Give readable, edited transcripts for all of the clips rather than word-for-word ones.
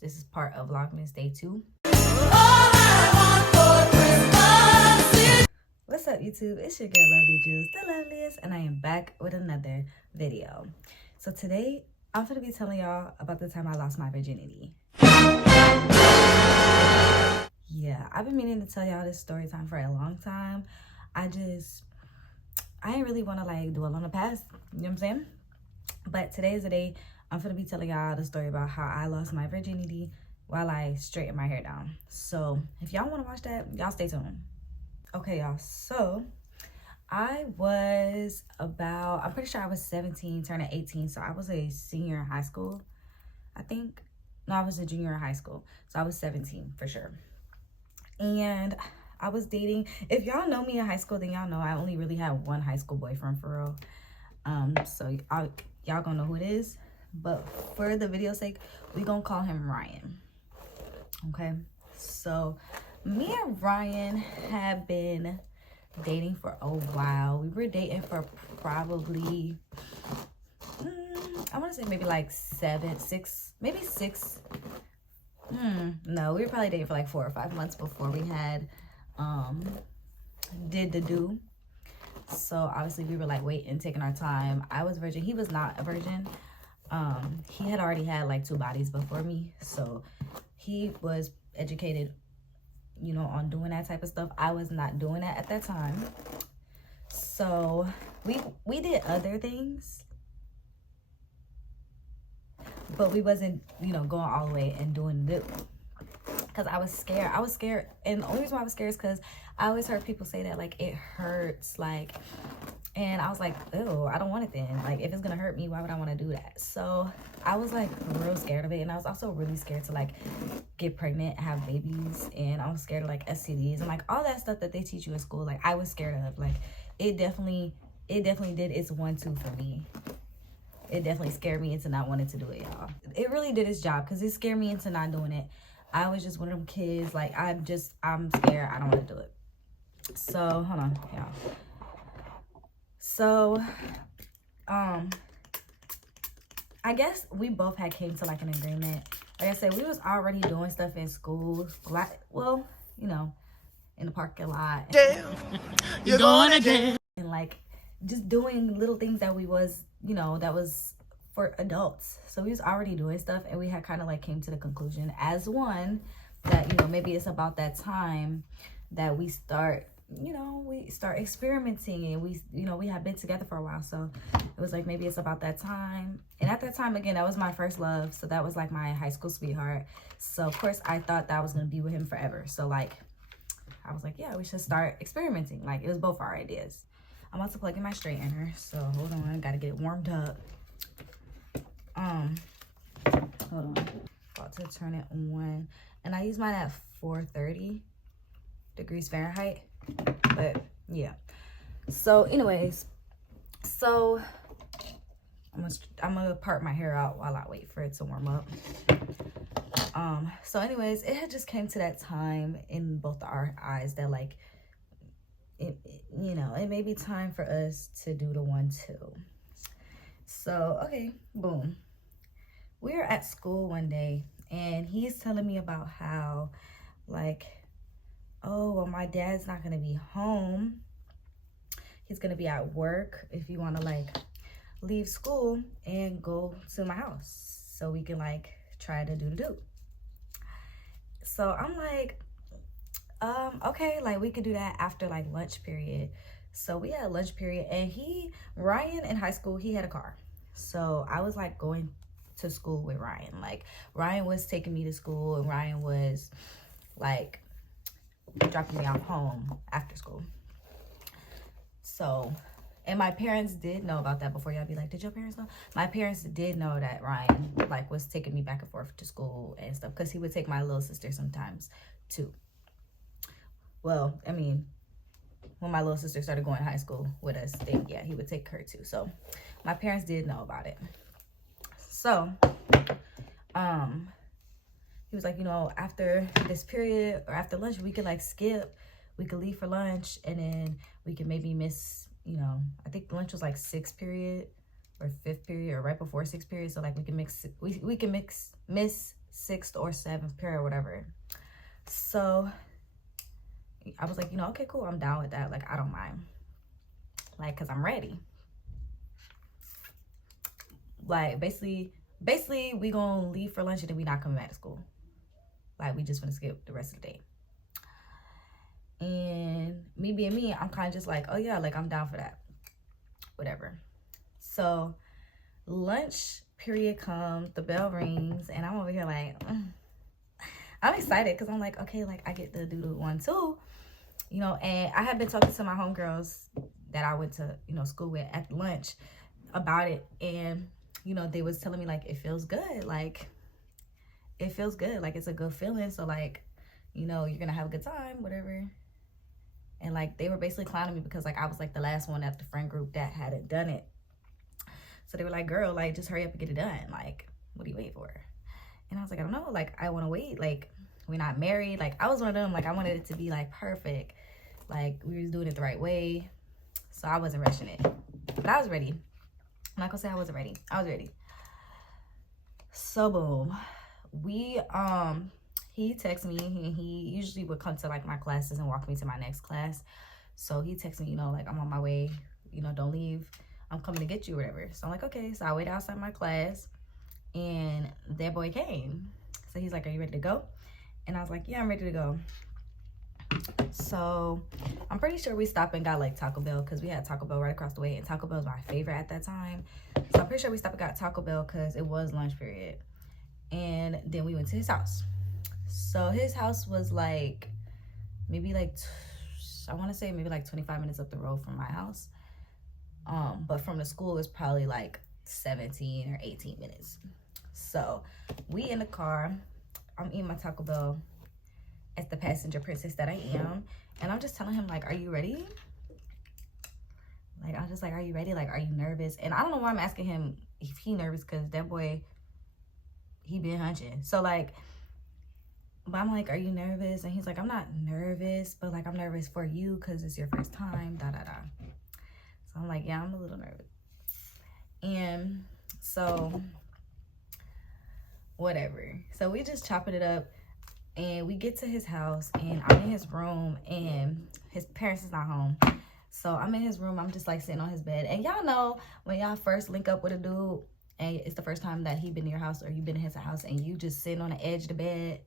This is part of Vlogmas Day 2. What's up, YouTube? It's your girl, Lovely Jules, the loveliest, and I am back with another video. So today, I'm going to be telling y'all about the time I lost my virginity. Yeah, I've been meaning to tell y'all this story time for a long time. I ain't really want to like dwell on the past, you know what I'm saying? But today is the day I'm going to be telling y'all the story about how I lost my virginity while I straightened my hair down. So if y'all want to watch that, y'all stay tuned. Okay, y'all, so I'm pretty sure I was 17, turning 18. So I was a senior in high school, I think. No, I was a junior in high school. So I was 17 for sure. And I was dating. If y'all know me in high school, then y'all know I only really had one high school boyfriend for real. So y'all gonna know who it is. But for the video's sake, we gonna call him Ryan. Okay, so me and Ryan have been dating for a while. We were dating for probably, I want to say maybe like 6. No, we were probably dating for like 4 or 5 months before we had did the do. So obviously we were like waiting, taking our time. I was virgin. He was not a virgin. He had already had like 2 bodies before me, so he was educated, you know, on doing that type of stuff. I was not doing that at that time. So we did other things, but we wasn't, you know, going all the way and doing the, because I was scared. And the only reason why I was scared is because I always heard people say that like it hurts, like, and I was like, ew, I don't want it then. Like, if it's gonna hurt me, why would I want to do that? So I was like real scared of it. And I was also really scared to like get pregnant, have babies, and I was scared of like STDs and like all that stuff that they teach you in school. Like I was scared of. Like it definitely did its 1-2 for me. It definitely scared me into not wanting to do it, y'all. It really did its job because it scared me into not doing it. I was just one of them kids, like I'm scared, I don't want to do it. So hold on, y'all. So I guess we both had came to like an agreement. Like I said, we was already doing stuff in school, like, well, you know, in the parking lot. Damn, you're going to jail. And like just doing little things that we was, you know, that was for adults. So we was already doing stuff, and we had kind of like came to the conclusion as one that, you know, maybe it's about that time that we start, you know, we start experimenting, and we, you know, we had been together for a while. So it was like, maybe it's about that time. And at that time, again, that was my first love. So that was like my high school sweetheart. So of course I thought that I was going to be with him forever. So like, I was like, yeah, we should start experimenting. Like it was both our ideas. I'm about to plug in my straightener. So hold on, I got to get it warmed up. Hold on. About to turn it on. And I use mine at 430 degrees Fahrenheit. But yeah. So anyways, so I'm gonna part my hair out while I wait for it to warm up. So anyways, it had just came to that time in both our eyes that like it, you know, it may be time for us to do the 1-2. So okay, boom. We were at school one day, and he's telling me about how like, oh, well, my dad's not gonna be home. He's gonna be at work. If you want to like leave school and go to my house so we can like try to do. So I'm like, okay, like we could do that after like lunch period. So we had a lunch period, and Ryan in high school, he had a car. So I was like going to school with Ryan. Like Ryan was taking me to school, and Ryan was like dropping me off home after school. So, and my parents did know about that. Before y'all be like, did your parents know? My parents did know that Ryan like was taking me back and forth to school and stuff, because he would take my little sister sometimes too. Well, I mean, when my little sister started going to high school with us, then yeah, he would take her too. So my parents did know about it. So he was like, you know, after this period or after lunch, we could like skip, we could leave for lunch, and then we could maybe miss, you know, I think lunch was like 6th period or 5th period or right before 6th period. So like we can miss 6th or 7th period or whatever. So I was like, you know, okay, cool, I'm down with that. Like, I don't mind. Like, cause I'm ready. Like, basically we gonna leave for lunch and then we not coming back to school. Like, we just gonna skip the rest of the day. And me being me, I'm kind of just like, oh yeah, like I'm down for that. Whatever. So lunch period comes, the bell rings, and I'm over here like, I'm excited because I'm like, okay, like I get to do the one too, you know. And I had been talking to my homegirls that I went to, you know, school with at lunch about it, and you know, they was telling me like it feels good, like it feels good, like it's a good feeling. So like, you know, you're gonna have a good time, whatever. And like they were basically clowning me because like I was like the last one at the friend group that hadn't done it. So they were like, girl, like just hurry up and get it done. Like, what are you waiting for? And I was like, I don't know, like I want to wait. Like, we're not married. Like, I was one of them, like I wanted it to be like perfect, like we was doing it the right way. So I wasn't rushing it, but I was ready. I'm not gonna say I wasn't ready. I was ready. So boom, we he texted me, and he usually would come to like my classes and walk me to my next class. So he texted me, you know, like I'm on my way, you know, don't leave, I'm coming to get you, whatever. So I'm like, okay. So I waited outside my class, and that boy came. So he's like, are you ready to go? And I was like, yeah, I'm ready to go. So I'm pretty sure we stopped and got like Taco Bell, because we had Taco Bell right across the way, and Taco Bell was my favorite at that time. So I'm pretty sure we stopped and got Taco Bell because it was lunch period. And then we went to his house. So his house was like maybe like I want to say maybe like 25 minutes up the road from my house. But from the school it's probably like 17 or 18 minutes. So we in the car, I'm eating my Taco Bell as the passenger princess that I am, and I'm just telling him like, are you ready? Like, I'm just like, are you ready? Like, are you nervous? And I don't know why I'm asking him if he nervous, because that boy, he been hunching. So like, but I'm like, are you nervous? And he's like, I'm not nervous, but like I'm nervous for you because it's your first time, da da da. So I'm like, yeah, I'm a little nervous. And so whatever. So we just chopping it up, and we get to his house, and I'm in his room, and his parents is not home. So I'm in his room, I'm just like sitting on his bed. And y'all know when y'all first link up with a dude and it's the first time that he been in your house or you been in his house, and you just sitting on the edge of the bed.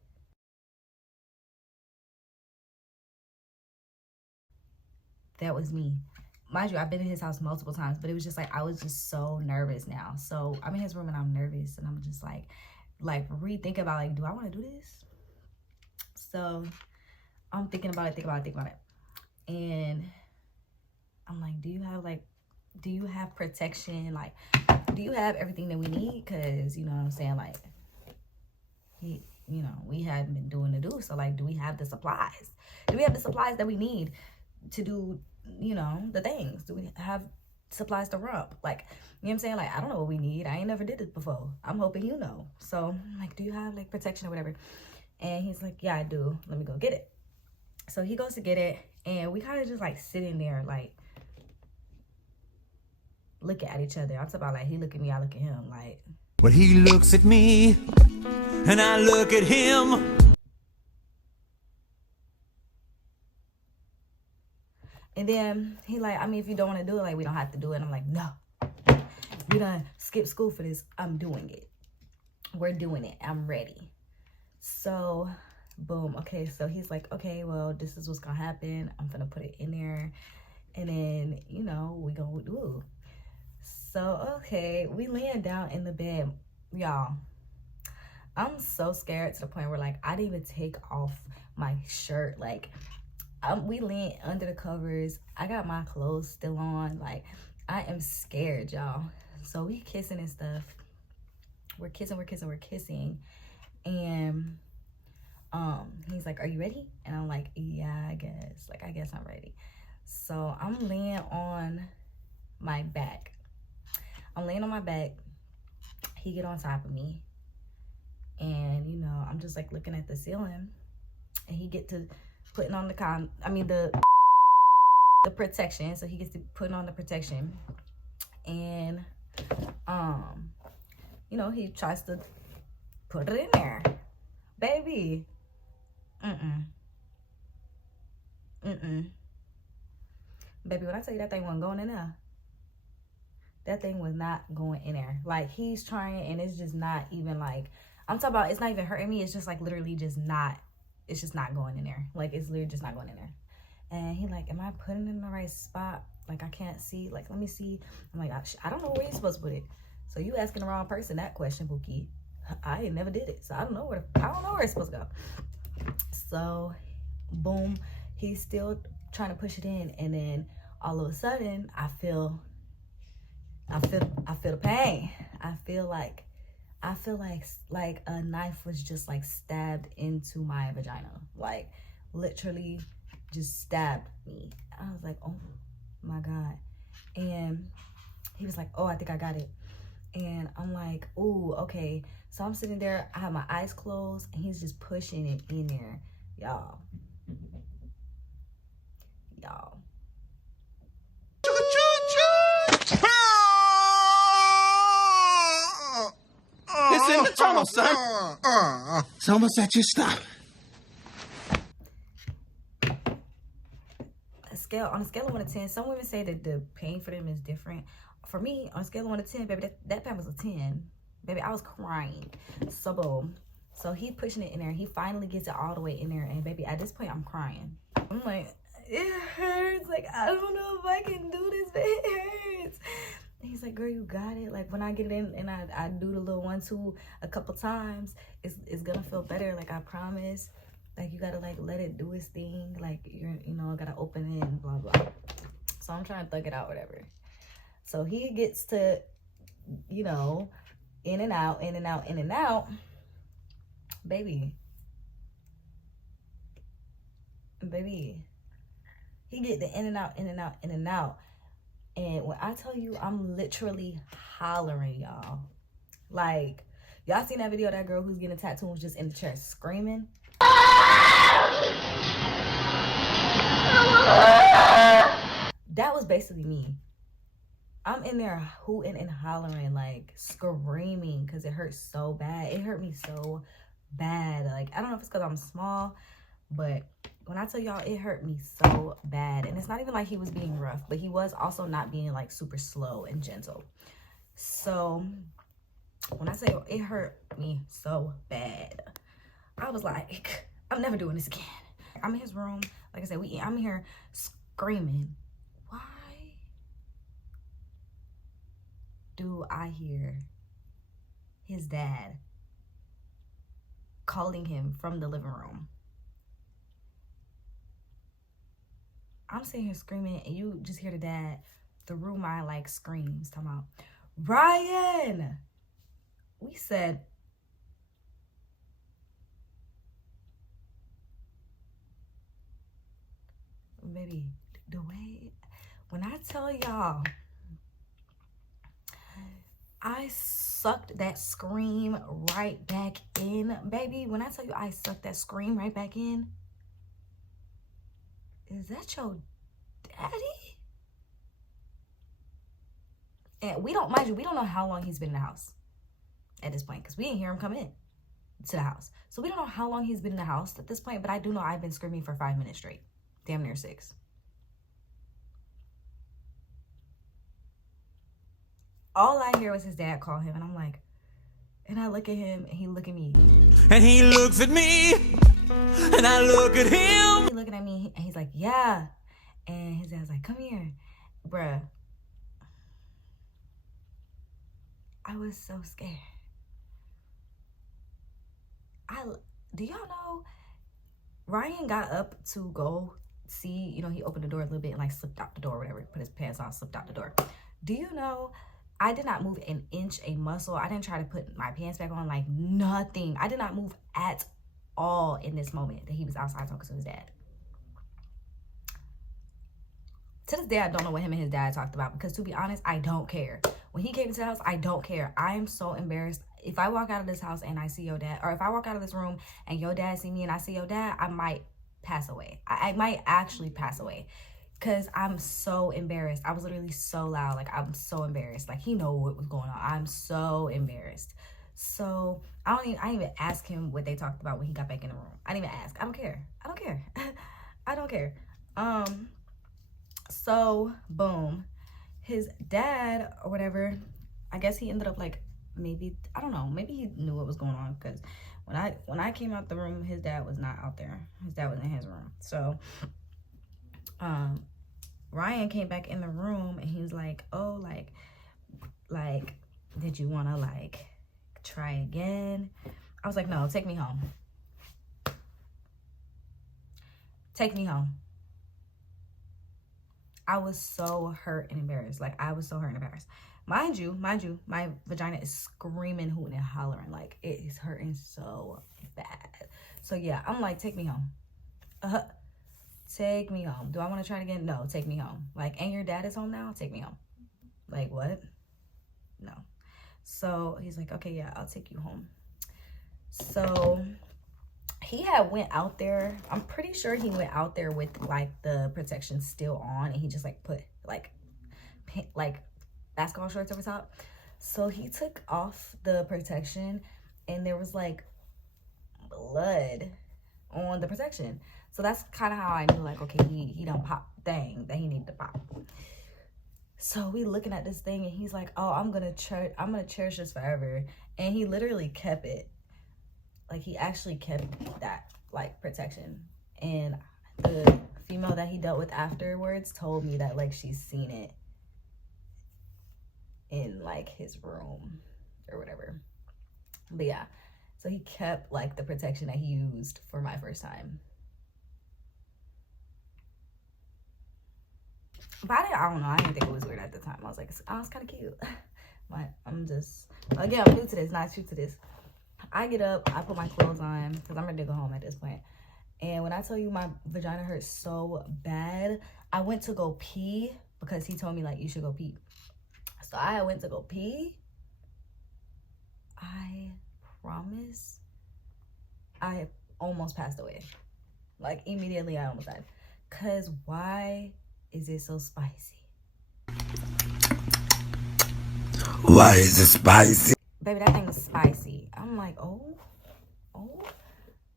That was me. Mind you, I've been in his house multiple times, but it was just like I was just so nervous now. So I'm in his room and I'm nervous, and I'm just like rethink about like, do I want to do this? So I'm thinking about it. And I'm like, do you have protection? Like, do you have everything that we need? Because, you know what I'm saying, like, we hadn't been doing the do. So like, do we have the supplies? Do we have the supplies that we need to do, you know, the things? Do we have supplies to rump? Like, you know what I'm saying? Like, I don't know what we need. I ain't never did this before. I'm hoping you know. So I'm like, do you have like protection or whatever? And he's like, yeah, I do. Let me go get it. So he goes to get it, and we kind of just like sitting there like looking at each other. I'm talking about like, he look at me, I look at him, like. Well, he looks at me, and I look at him. And then he like, I mean, if you don't want to do it, like, we don't have to do it. And I'm like, no, we done skip school for this. I'm doing it. We're doing it. I'm ready. So boom. Okay, so he's like, okay, well, this is what's gonna happen. I'm gonna put it in there, and then, you know, we gonna do. So okay, we laying down in the bed, y'all. I'm so scared to the point where like I didn't even take off my shirt. Like, we laying under the covers. I got my clothes still on. Like, I am scared, y'all. So we kissing and stuff. We're kissing. And he's like, are you ready? And I'm like, yeah, I guess I'm ready. So I'm laying on my back. He get on top of me, and you know, I'm just like looking at the ceiling, and he get to putting on the protection. So he gets to putting on the protection, and you know, he tries to put it in there. Baby. Baby, when I tell you that thing wasn't going in there, that thing was not going in there. Like, he's trying, and it's just not even like, I'm talking about, it's not even hurting me. It's just like literally just not, it's just not going in there. Like, it's literally just not going in there. And he like, am I putting it in the right spot? Like, I can't see. Like, let me see. I'm like, I don't know where you're supposed to put it. So you asking the wrong person that question, Bookie. I never did it, so I don't know where it's supposed to go. So, boom, he's still trying to push it in, and then all of a sudden, I feel the pain. I feel like a knife was just like stabbed into my vagina, like literally just stabbed me. I was like, oh my God. And he was like, oh, I think I got it. And I'm like, ooh, okay. So I'm sitting there, I have my eyes closed, and he's just pushing it in there. Y'all. It's in the tunnel, son. It's almost at your stop. On a scale of 1 to 10, some women say that the pain for them is different. For me, on a scale of 1 to 10, baby, that pain was a 10. Baby, I was crying. So boom. So he pushing it in there. He finally gets it all the way in there. And baby, at this point, I'm crying. I'm like, it hurts. Like, I don't know if I can do this, but it hurts. And he's like, girl, you got it. Like, when I get it in and I do the little 1-2 a couple times, it's gonna feel better. Like, I promise. Like, you gotta like let it do its thing. Like, gotta open it and blah blah. So I'm trying to thug it out, whatever. So he gets to, in and out, in and out, in and out. Baby, he get the in and out, in and out, in and out. And when I tell you, I'm literally hollering, y'all. Like, y'all seen that video of that girl who's getting a tattoo and was just in the chair screaming? That was basically me. I'm in there hooting and hollering, like screaming, because it hurt so bad. It hurt me so bad. Like, I don't know if it's because I'm small, but when I tell y'all, it hurt me so bad. And it's not even like he was being rough, but he was also not being like super slow and gentle. So when I say it hurt me so bad, I was like, I'm never doing this again. I'm in his room. Like I said, I'm here screaming. Why do I hear his dad calling him from the living room? I'm sitting here screaming, and you just hear the dad through my like screams talking about, Ryan. We said, baby, the way, when I tell y'all, I sucked that scream right back in, baby. When I tell you I sucked that scream right back in, is that your daddy? And we don't, mind you, we don't know how long he's been in the house at this point, because we didn't hear him come in to the house. So we don't know how long he's been in the house at this point, but I do know I've been screaming for 5 minutes straight. Damn near 6. All I hear was his dad call him, and I'm like, and I look at him, and he look at me. And he looks at me, and I look at him. He looking at me, and he's like, yeah. And his dad's like, come here, bruh. I was so scared. Do y'all know, Ryan got up to go see, he opened the door a little bit and like slipped out the door or whatever, put his pants on, slipped out the door. Do you know, I did not move an inch, a muscle. I didn't try to put my pants back on, like nothing. I did not move at all in this moment that he was outside talking to his dad. To this day, I don't know what him and his dad talked about, because to be honest, I don't care. When he came into the house, I don't care. I am so embarrassed. If I walk out of this house and I see your dad, or if I walk out of this room and your dad see me and I see your dad, I might pass away. I might actually pass away, because I'm so embarrassed. I was literally so loud. Like, I'm so embarrassed. Like, he know what was going on. I'm so embarrassed. So I didn't even ask him what they talked about when he got back in the room. I didn't even ask. I don't care. I don't care. So boom, his dad or whatever, I guess he ended up like, maybe, I don't know, maybe he knew what was going on, because when I came out the room, his dad was not out there. His dad was in his room. So Ryan came back in the room and he was like, oh, like did you want to like try again? I was like, no, take me home. Take me home. I was so hurt and embarrassed. Like, I was so hurt and embarrassed. Mind you, my vagina is screaming, hooting, and hollering. Like, it is hurting so bad. So, yeah, I'm like, take me home. Take me home. Do I want to try it again? No, take me home. Like, and your dad is home now? Take me home. Like, what? No. So, he's like, okay, yeah, I'll take you home. So, he had went out there. I'm pretty sure he went out there with, like, the protection still on. And he just, like, put, like basketball shorts over top. So he took off the protection and there was like blood on the protection. So that's kind of how I knew, like, okay, he done pop thing that he needed to pop. So we looking at this thing and he's like, oh, I'm gonna cherish this forever. And he literally kept it. Like, he actually kept that like protection. And the female that he dealt with afterwards told me that like she's seen it in like his room or whatever. But yeah, so he kept like the protection that he used for my first time. But I don't know, I didn't think it was weird at the time. I was like, oh, it's kind of cute. But I'm just, again, I'm new to this, not new to this. I get up, I put my clothes on because I'm ready to go home at this point. And when I tell you my vagina hurts so bad, I went to go pee because he told me like, you should go pee. So I went to go pee. I promise I almost passed away. Like, immediately I almost died. Cause why is it so spicy? Why is it spicy? Baby, that thing is spicy. I'm like, oh.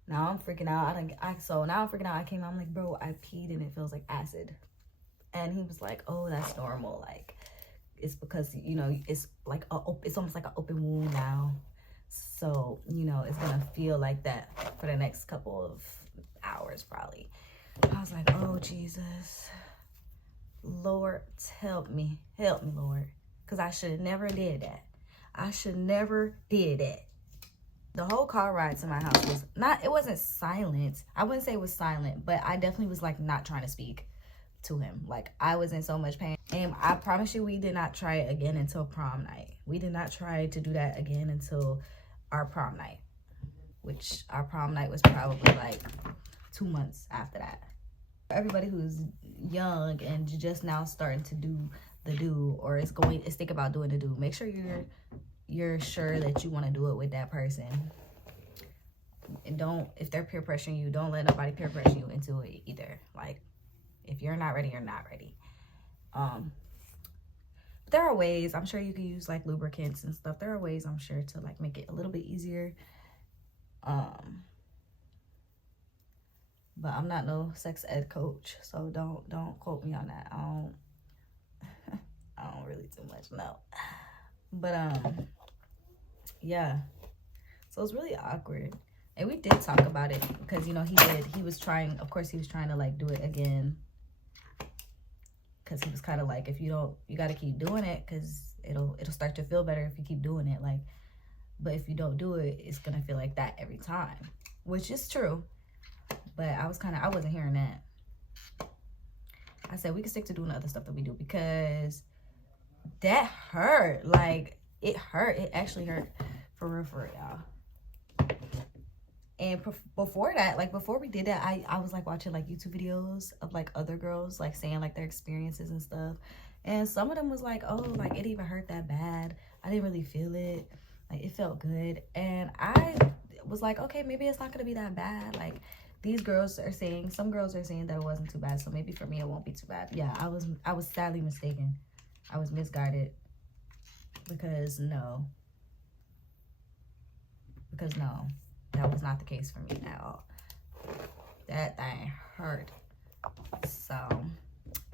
Now I'm freaking out. So now I'm freaking out. I came out, I'm like, bro, I peed and it feels like acid. And he was like, oh, that's normal. Like, it's because, you know, it's like it's almost like an open wound now. So, you know, it's gonna feel like that for the next couple of hours probably. I was like, oh, Jesus. Lord, help me, Lord. Because I should have never did that. I should never did that. The whole car ride to my house was it wasn't silent. I wouldn't say it was silent, but I definitely was like not trying to speak to him. Like, I was in so much pain. And I promise you, we did not try it again until prom night. We did not try to do that again until our prom night, which our prom night was probably like 2 months after that. For everybody who's young and just now starting to do the do, or is think about doing the do, make sure you're sure that you want to do it with that person. And don't, if they're peer pressuring you, don't let nobody peer pressure you into it either. Like, if you're not ready, you're not ready. There are ways, I'm sure you can use like lubricants and stuff. There are ways, I'm sure, to like make it a little bit easier. But I'm not no sex ed coach, so don't quote me on that. I don't really do much, no. But yeah, so it's really awkward. And we did talk about it because, you know, he was trying to like do it again, because he was kind of like, if you got to keep doing it, because it'll start to feel better if you keep doing it. Like, but if you don't do it, it's gonna feel like that every time, which is true. But I wasn't hearing that. I said we can stick to doing other stuff that we do, because that hurt. Like, it hurt. It actually hurt for real, y'all. And before that, like, before we did that, I was like watching like YouTube videos of like other girls like saying like their experiences and stuff. And some of them was like, oh, like, it even hurt that bad. I didn't really feel it. Like, it felt good. And I was like, okay, maybe it's not gonna be that bad. Like, some girls are saying that it wasn't too bad, so maybe for me it won't be too bad. Yeah, I was sadly mistaken. I was misguided, because no, because no, that was not the case for me at all. That thing hurt. So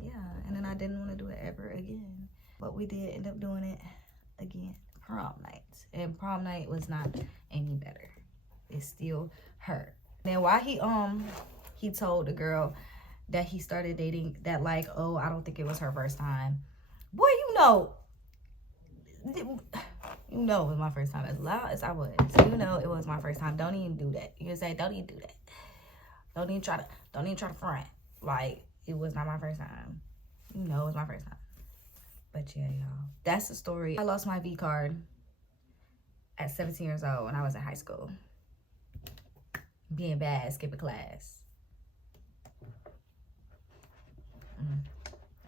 yeah, and then I didn't want to do it ever again, but we did end up doing it again, prom night, and prom night was not any better. It still hurt. Then why he told the girl that he started dating that, like, oh, I don't think it was her first time. Boy, you know it was my first time. As loud as I was, you know it was my first time. Don't even do that. You say, don't even do that. Don't even try to front. Like, it was not my first time. You know it was my first time. But yeah, y'all, that's the story. I lost my V card at 17 years old when I was in high school. Being bad, skipping class.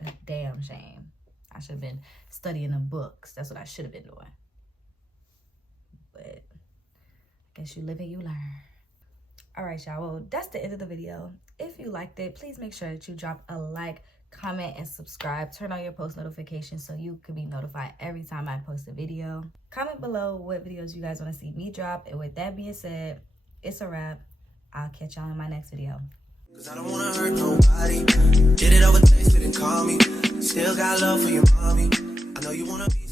A damn shame. I should have been studying the books. That's what I should have been doing. But I guess you live and you learn. All right, y'all. Well, that's the end of the video. If you liked it, please make sure that you drop a like, comment, and subscribe. Turn on your post notifications so you can be notified every time I post a video. Comment below what videos you guys want to see me drop. And with that being said, it's a wrap. I'll catch y'all in my next video. Cause I don't wanna hurt nobody. Did it over text, didn't call me. Still got love for your mommy. I know you wanna be